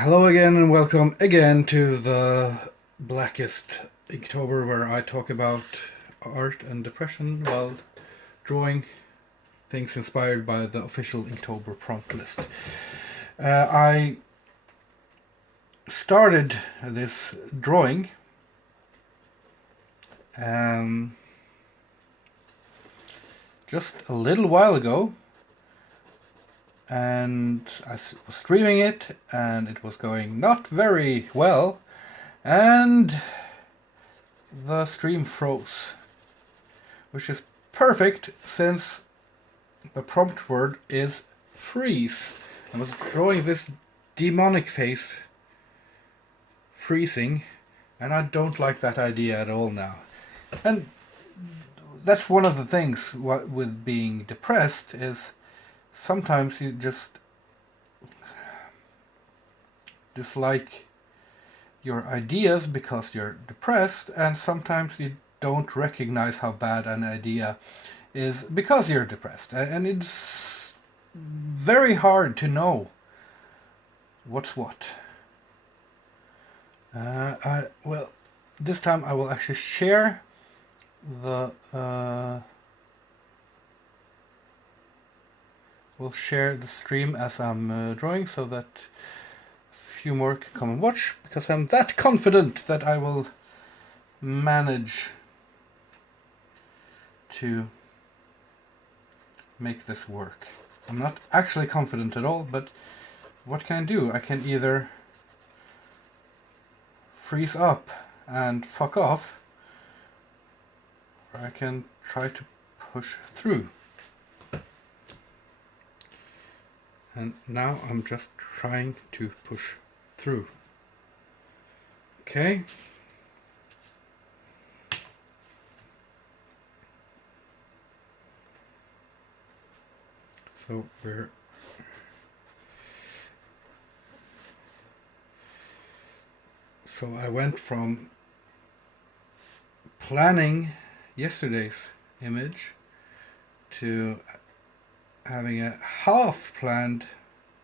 Hello again and welcome again to the Blackest Inktober, where I talk about art and depression while drawing things inspired by the official Inktober prompt list. I started this drawing just a little while ago, and I was streaming it and it was going not very well, and the stream froze, which is perfect since the prompt word is freeze. I was drawing this demonic face freezing, and I don't like that idea at all now. And that's one of the things with being depressed is sometimes you just dislike your ideas because you're depressed, and sometimes you don't recognize how bad an idea is because you're depressed, and it's very hard to know what's what. Well, this time I will actually share the we'll share the stream as I'm drawing, so that a few more can come and watch, because I'm that confident that I will manage to make this work. I'm not actually confident at all, but what can I do? I can either freeze up and fuck off, or I can try to push through. And now I'm just trying to push through. Okay. So I went from planning yesterday's image to having a half-planned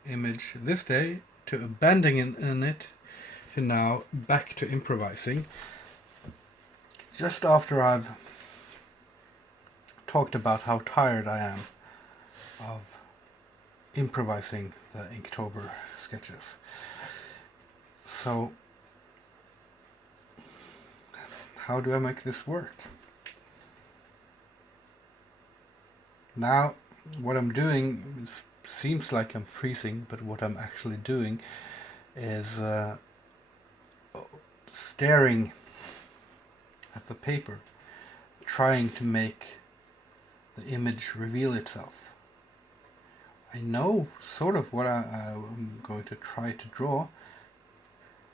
image this day, to abandoning it, to now back to improvising. Just after I've talked about how tired I am of improvising the Inktober sketches. So how do I make this work? Now what I'm doing seems like I'm freezing, but what I'm actually doing is staring at the paper, trying to make the image reveal itself. I know sort of what I'm going to try to draw,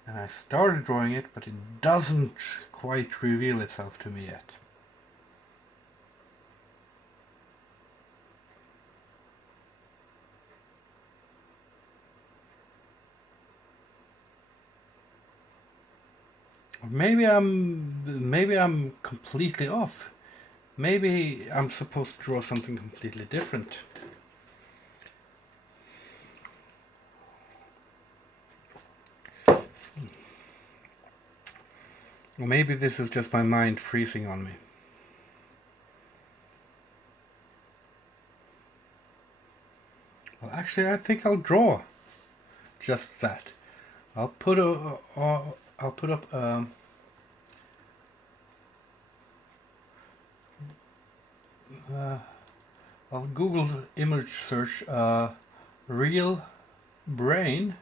and I started drawing it, but it doesn't quite reveal itself to me yet. Or maybe I'm completely off. Maybe I'm supposed to draw something completely different. Or maybe this is just my mind freezing on me. Well, actually, I think I'll draw just that. I'll put up I'll Google image search real brain,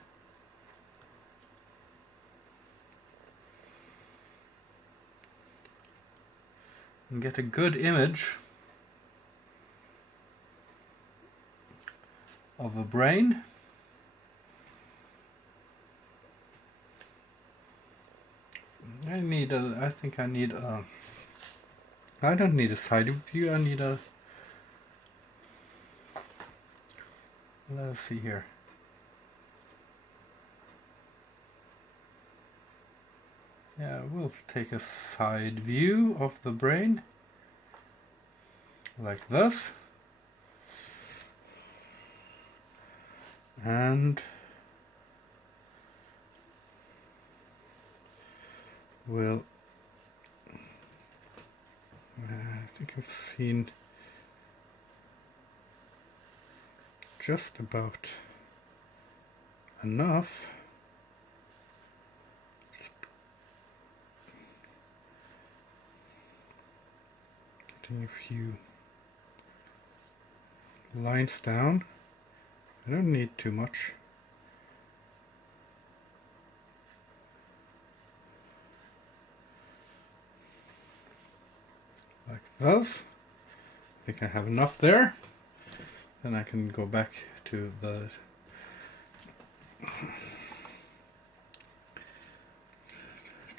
and get a good image of a brain. I think I need a, I don't need a side view, I need a, let's see here. Yeah, we'll take a side view of the brain, like this. And will, I think I've seen just about enough. Just getting a few lines down. I don't need too much. Like those. I think I have enough there. Then I can go back to the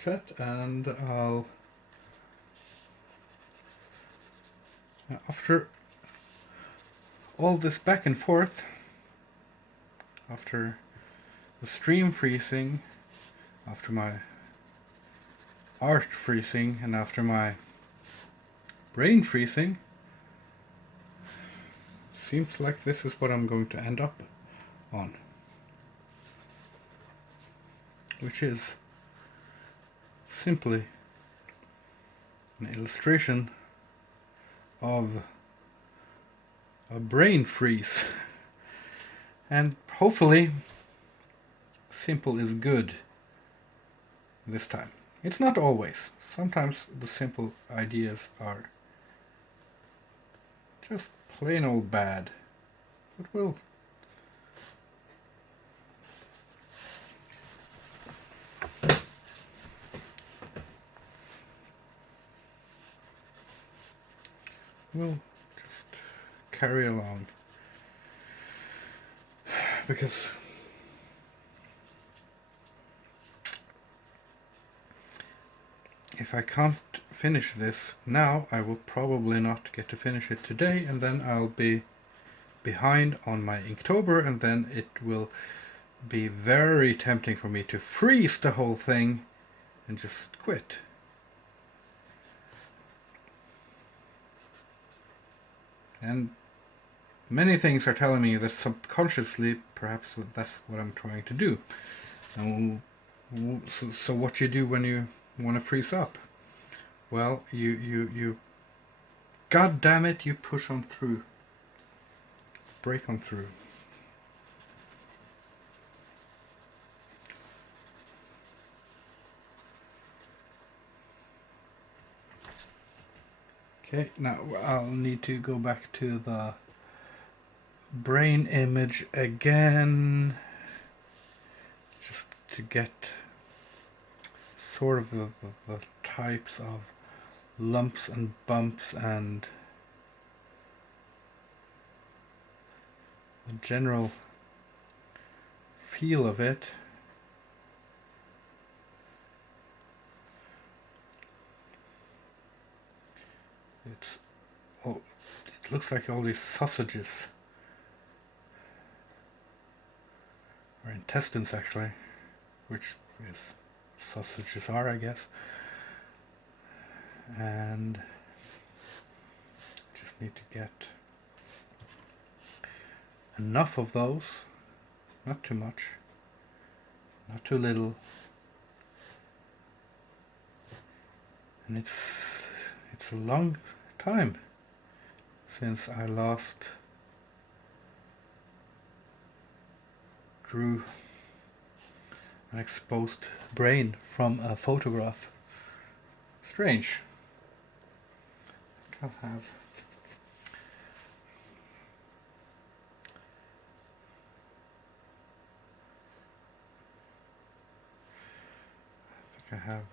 chat and I'll, after all this back and forth, after the stream freezing, after my art freezing, and after my brain freezing, seems like this is what I'm going to end up on, which is simply an illustration of a brain freeze. And hopefully simple is good this time. It's not always. Sometimes the simple ideas are just plain old bad. But we'll just carry along. Because if I can't finish this now, I will probably not get to finish it today, and then I'll be behind on my Inktober, and then it will be very tempting for me to freeze the whole thing and just quit. And many things are telling me that subconsciously, perhaps that's what I'm trying to do. And so what you do when you want to freeze up? Well, you God damn it, you push on through. Break on through. Okay, now I'll need to go back to the brain image again, just to get sort of the types of lumps and bumps and the general feel of it. It looks like all these sausages, or intestines actually, which is sausages are, I guess. And just need to get enough of those, not too much, not too little. And it's a long time since I last drew an exposed brain from a photograph. Strange. I think I have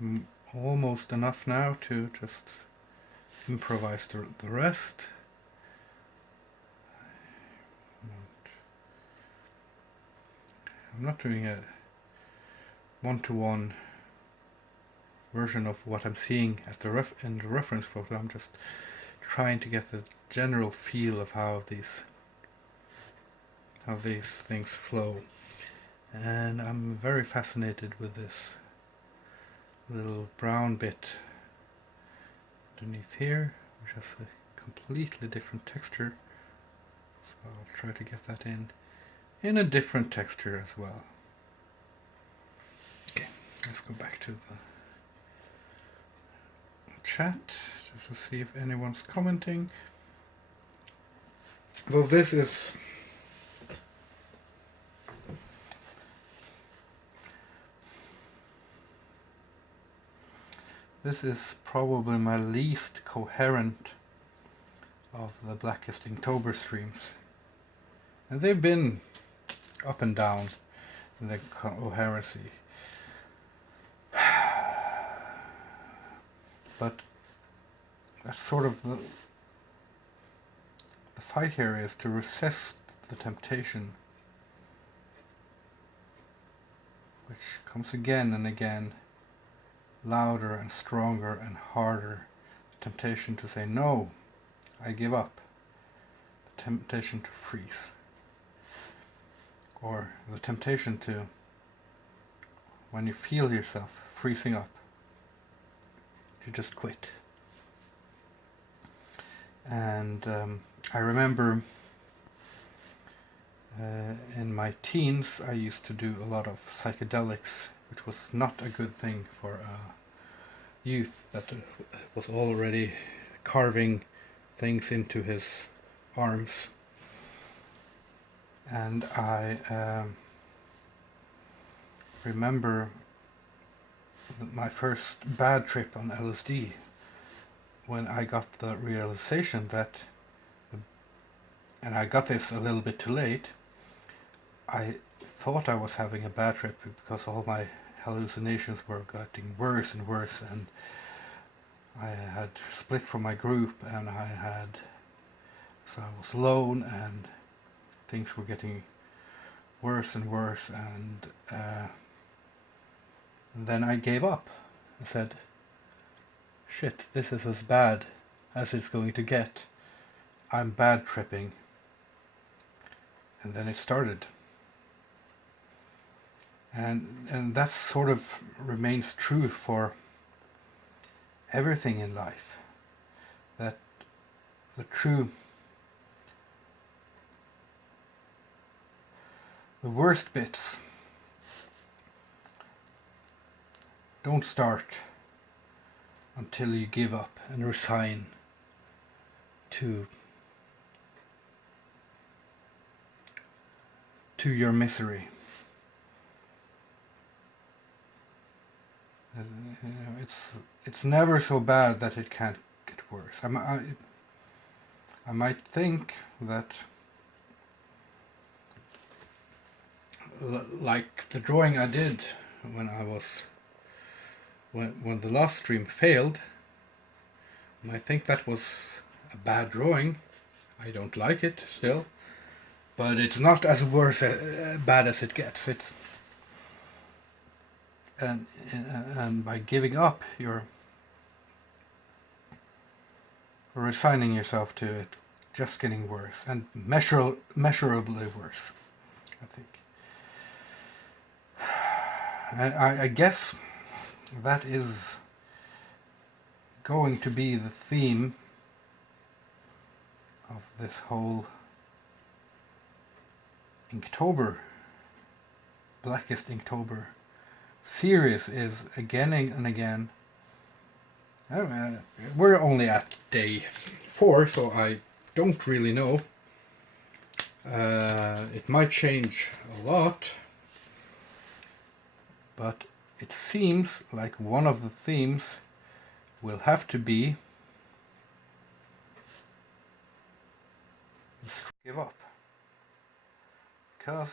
almost enough now to just improvise the rest. I'm not doing a one-to-one version of what I'm seeing at the in the reference photo. I'm just trying to get the general feel of how these things flow, and I'm very fascinated with this little brown bit underneath here, which has a completely different texture. So I'll try to get that in a different texture as well. Okay, let's go back to the chat just to see if anyone's commenting. Well, this is probably my least coherent of the Blackest Inktober streams, and they've been up and down in the coherency. But that's sort of the fight here, is to resist the temptation, which comes again and again, louder and stronger and harder. The temptation to say no, I give up. The temptation to freeze. Or the temptation to, when you feel yourself freezing up, to just quit. And I remember in my teens I used to do a lot of psychedelics, which was not a good thing for a youth that was already carving things into his arms. And I remember my first bad trip on LSD, when I got the realization that, and I got this a little bit too late, I thought I was having a bad trip because all my hallucinations were getting worse and worse, and I had split from my group, and so I was alone, and things were getting worse and worse, and then I gave up and said, shit, this is as bad as it's going to get. I'm bad tripping. And then it started. And that sort of remains true for everything in life. That the worst bits don't start until you give up and resign to your misery. It's never so bad that it can't get worse. I might think that, like the drawing I did when when the last stream failed, I think that was a bad drawing. I don't like it still, but it's not as bad as it gets. And by giving up, you're resigning yourself to it just getting worse, and measurably worse, I think. I guess that is going to be the theme of this whole Inktober, Blackest Inktober series, is again and again. I don't know, we're only at day 4, so I don't really know. It might change a lot, but it seems like one of the themes will have to be give up, because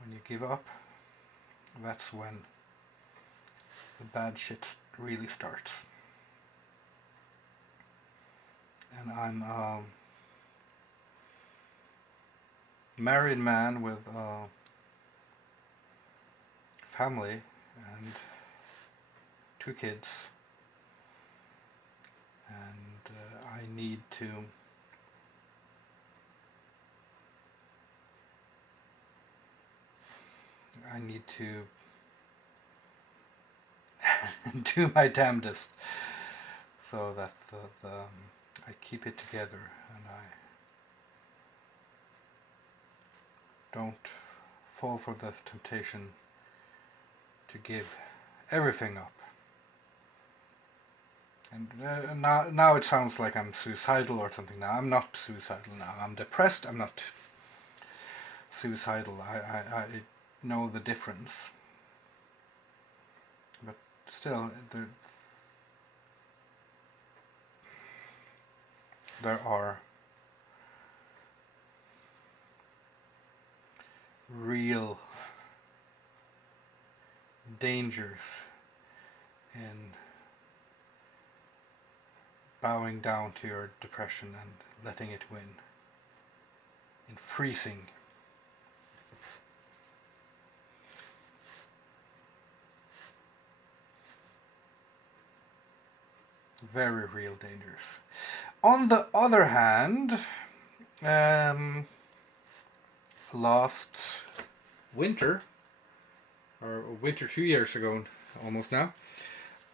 when you give up, that's when the bad shit really starts. And I'm a married man with a family and 2 kids, and I need to do my damnedest so that I keep it together, and I don't fall for the temptation to give everything up. And now it sounds like I'm suicidal or something. Now I'm not suicidal now. I'm depressed. I'm not suicidal. I know the difference. But still, there are real dangers in bowing down to your depression and letting it win, in freezing. Very real dangers. On the other hand, last winter, or winter 2 years ago almost now,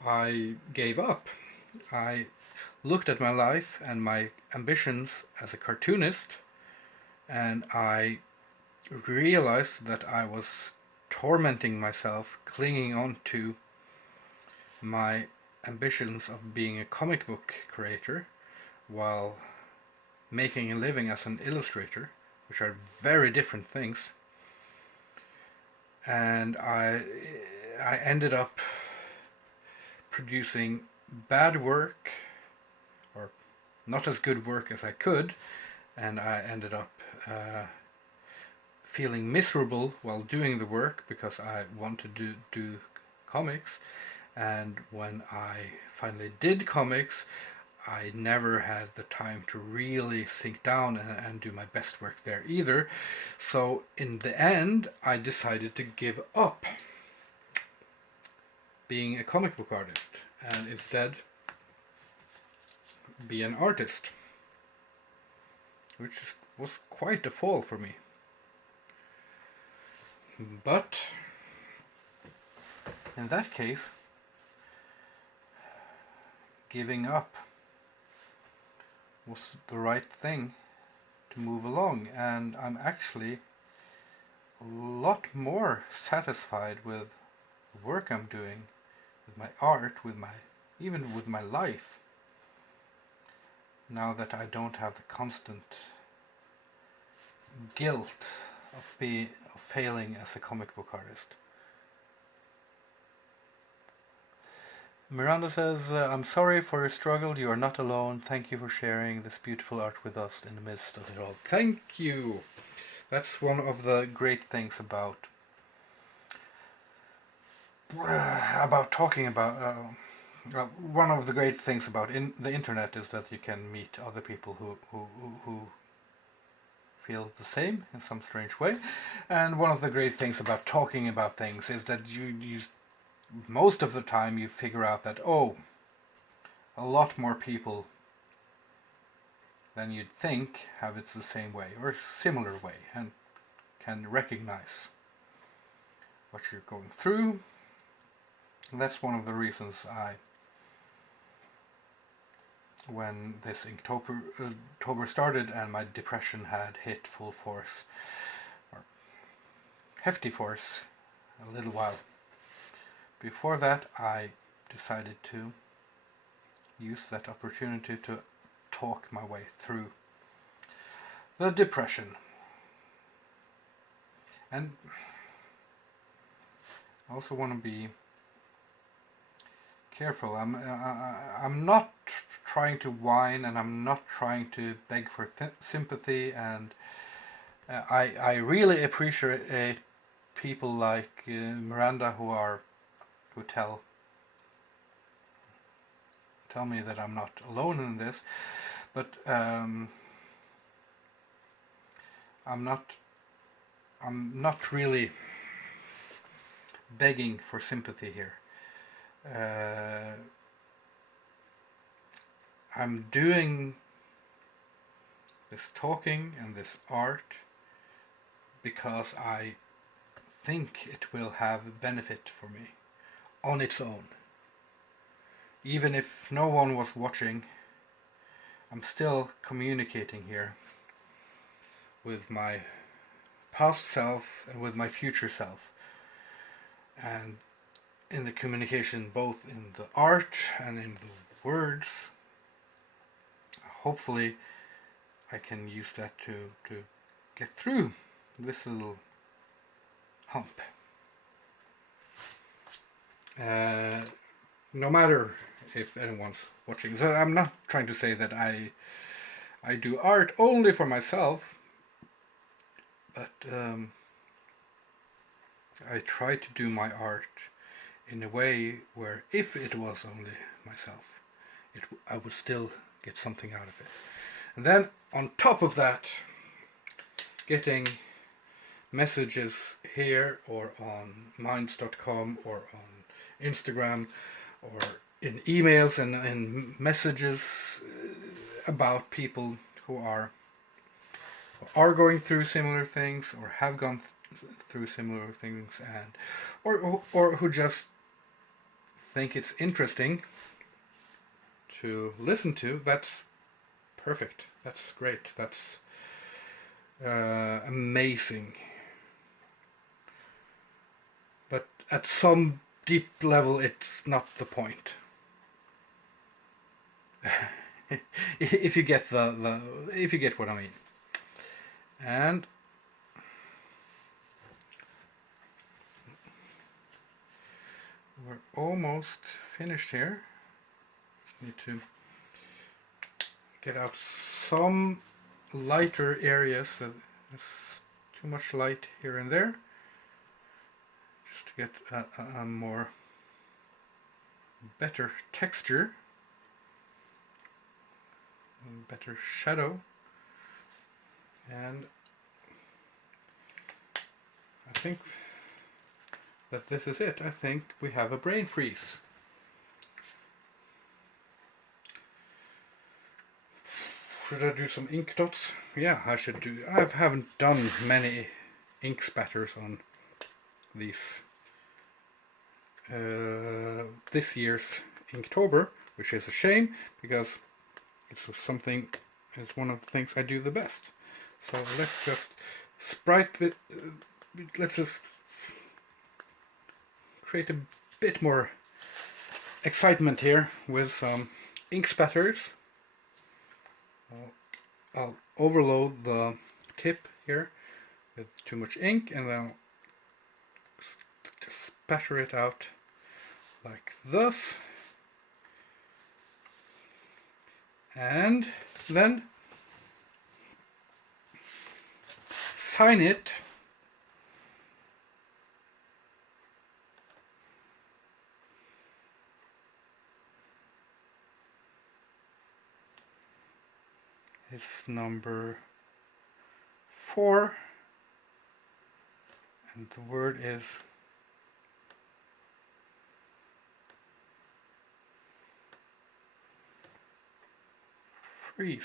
I gave up. I looked at my life and my ambitions as a cartoonist, and I realized that I was tormenting myself, clinging on to my ambitions of being a comic book creator while making a living as an illustrator, which are very different things. And I ended up producing bad work, or not as good work as I could, and I ended up feeling miserable while doing the work because I wanted to do comics. And when I finally did comics, I never had the time to really sink down and do my best work there either. So in the end, I decided to give up being a comic book artist and instead be an artist, which was quite a fall for me. But in that case, giving up was the right thing to move along, and I'm actually a lot more satisfied with the work I'm doing, with my art, even with my life, now that I don't have the constant guilt of failing as a comic book artist. Miranda says, I'm sorry for your struggle. You are not alone. Thank you for sharing this beautiful art with us in the midst of it all. Thank you. That's one of the great things about talking about. Well, one of the great things about the internet is that you can meet other people who feel the same in some strange way. And one of the great things about talking about things is that you most of the time you figure out that, oh, a lot more people than you'd think have it the same way or similar way and can recognize what you're going through. And that's one of the reasons when this Inktober started and my depression had hit full force, or hefty force, a little while before that, I decided to use that opportunity to talk my way through the depression. And I also want to be careful. I'm not trying to whine, and I'm not trying to beg for sympathy, and I really appreciate people like Miranda who tell me that I'm not alone in this, but I'm not really begging for sympathy here. I'm doing this talking and this art because I think it will have benefit for me on its own. Even if no one was watching, I'm still communicating here with my past self and with my future self. And in the communication, both in the art and in the words. Hopefully I can use that to get through this little hump. No matter if anyone's watching. So I'm not trying to say that I do art only for myself, but I try to do my art in a way where if it was only myself, I would still get something out of it. And then on top of that, getting messages here or on minds.com or on Instagram or in emails and in messages about people who are going through similar things or have gone through similar things, and or who just think it's interesting to listen to. That's perfect. That's great. That's amazing. But at some deep level, it's not the point. If you get if you get what I mean. And we're almost finished here. Just need to get out some lighter areas. So there's too much light here and there. Just to get a more better texture, better shadow. And I think that this is it. I think we have a brain freeze. Should I do some ink dots? Yeah, I should do. I haven't done many ink spatters on these this year's Inktober, which is a shame because it's something. It's one of the things I do the best. So let's just let's just create a bit more excitement here with some ink spatters. I'll overload the tip here with too much ink, and then I'll just spatter it out like this. And then sign it it's number 4 and the word is freeze.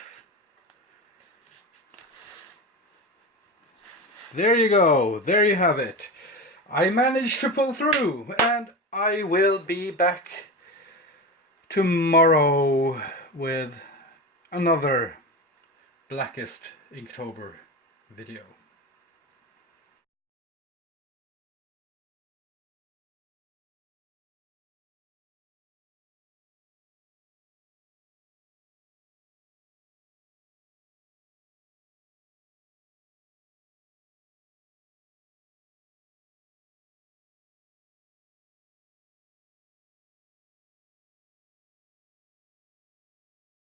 There you go, there you have it. I managed to pull through, and I will be back tomorrow with another Blackest Inktober video.